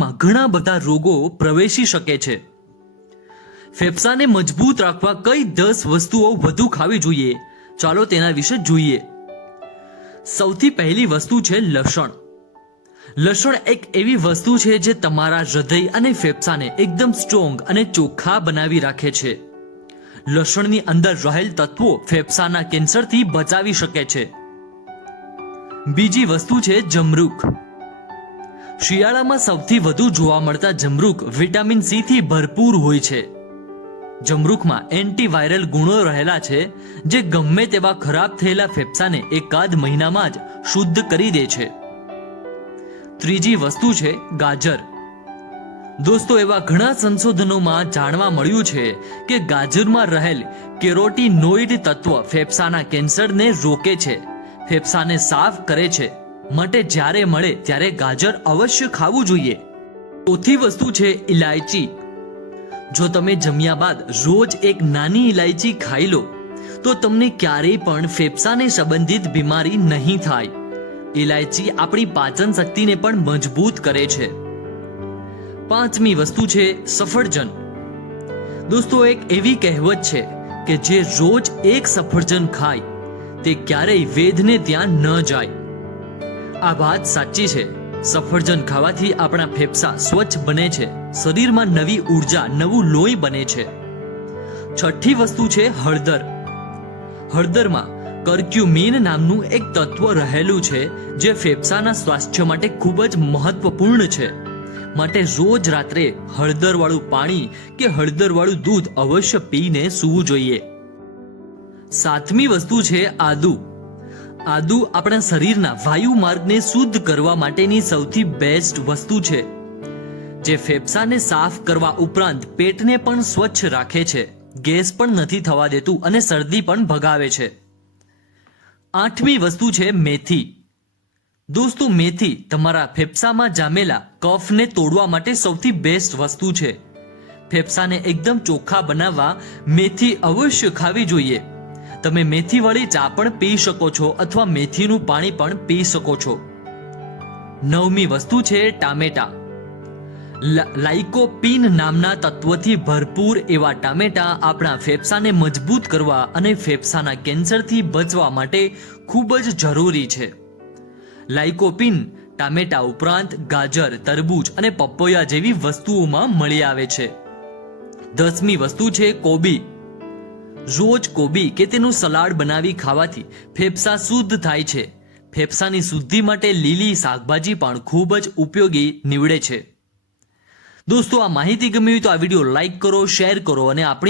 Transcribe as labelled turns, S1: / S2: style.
S1: શરીરમાં ઘણા બધા રોગો પ્રવેશી શકે છે. ફેફસાને મજબૂત રાખવા કઈ દસ વસ્તુઓ વધુ ખાવી જોઈએ? ચાલો તેના વિશે જોઈએ. સૌથી પહેલી વસ્તુ છે લસણ. લસણ એક એવી વસ્તુ છે જે તમારા હૃદય અને ફેફસાને એકદમ સ્ટ્રોંગ અને ચોખ્ખા બનાવી રાખે છે. લસણની અંદર રહેલ તત્વો ફેફસાના કેન્સરથી બચાવી શકે છે. બીજી વસ્તુ છે જમરૂખ. શિયાળામાં સૌથી વધુ જોવા મળતા જમરૂખ વિટામિન સી થી ભરપૂર હોય છે. જમરૂખમાં એન્ટીવાયરલ ગુણો રહેલા છે, જે ગમે તેવા ખરાબ થયેલા ફેફસાને એકાદ મહિનામાં જ શુદ્ધ કરી દે છે. ત્રીજી વસ્તુ છે ગાજર. દોસ્તો, એવા ઘણા સંશોધનોમાં જાણવા મળ્યું છે કે ગાજરમાં રહેલ કેરોટીનોઇડ તત્વ ફેફસાના કેન્સરને રોકે છે, ફેફસાને સાફ કરે છે. માટે જ્યારે મળે ત્યારે ગાજર અવશ્ય ખાવું જોઈએ. ચોથી વસ્તુ છે ઇલાયચી જો તમે જમ્યા બાદ રોજ એક નાની ઇલાયચી ખાઈ લો, તો તમને ક્યારેય પણ ફેફસાને સંબંધિત બીમારી નહીં થાય. ઇલાયચી આપણી પાચન શક્તિને પણ મજબૂત કરે છે. પાંચમી વસ્તુ છે સફરજન. દોસ્તો, એક એવી કહેવત છે કે જે રોજ એક સફરજન ખાય, તે ક્યારેય વેદને ત્યાં ન જાય. આ વાત સાચી છે. સફરજન ખાવાથી આપણા ફેફસા સ્વચ્છ બને છે. શરીરમાં નવી ઊર્જા, નવું લોહી બને છે. છઠ્ઠી વસ્તુ છે હળદર. હળદરમાં કર્ક્યુમિન નામનું એક તત્વ રહેલું છે, જે ફેફસાના સ્વાસ્થ્ય માટે ખૂબ જ મહત્વપૂર્ણ છે. માટે રોજ રાત્રે હળદરવાળું પાણી કે હળદરવાળું દૂધ અવશ્ય પીને સૂવું જોઈએ. સાતમી વસ્તુ છે આદુ. આદુ આપણા શરીરના વાયુ માર્ગને શુદ્ધ કરવા માટેની સૌથી બેસ્ટ વસ્તુ છે, જે ફેફસાને સાફ કરવા ઉપરાંત પેટને પણ સ્વચ્છ રાખે છે. ગેસ પણ નથી થવા દેતું અને શરદી પણ ભગાવે છે. આઠમી વસ્તુ છે મેથી. દોસ્તો, મેથી તમારા ફેફસામાં જામેલા કફને તોડવા માટે સૌથી બેસ્ટ વસ્તુ છે. ફેફસાને એકદમ ચોખ્ખા બનાવવા મેથી અવશ્ય ખાવી જોઈએ. તમે મેથીવાળી ચા પણ પી શકો છો અથવા મેથીનું પાણી પણ પી શકો છો. નવમી વસ્તુ છે ટામેટા. લાઇકોપીન નામના તત્વથી ભરપૂર એવા ટામેટા આપણા ફેફસાને મજબૂત કરવા અને ફેફસાના કેન્સરથી બચવા માટે ખૂબ જ જરૂરી છે. લાઇકોપીન ટામેટા ઉપરાંત ગાજર, તરબૂચ અને પપૈયા જેવી વસ્તુઓમાં મળી આવે છે. દસમી વસ્તુ છે કોબી. રોજ કોબી કે તેનું સલાડ બનાવી ખાવાથી ફેફસા શુદ્ધ થાય છે. ફેફસાની શુદ્ધિ માટે લીલી શાકભાજી પણ ખૂબ જ ઉપયોગી નીવડે છે. દોસ્તો, આ માહિતી ગમી હોય તો આ વીડિયો લાઈક કરો, શેર કરો અને આપણી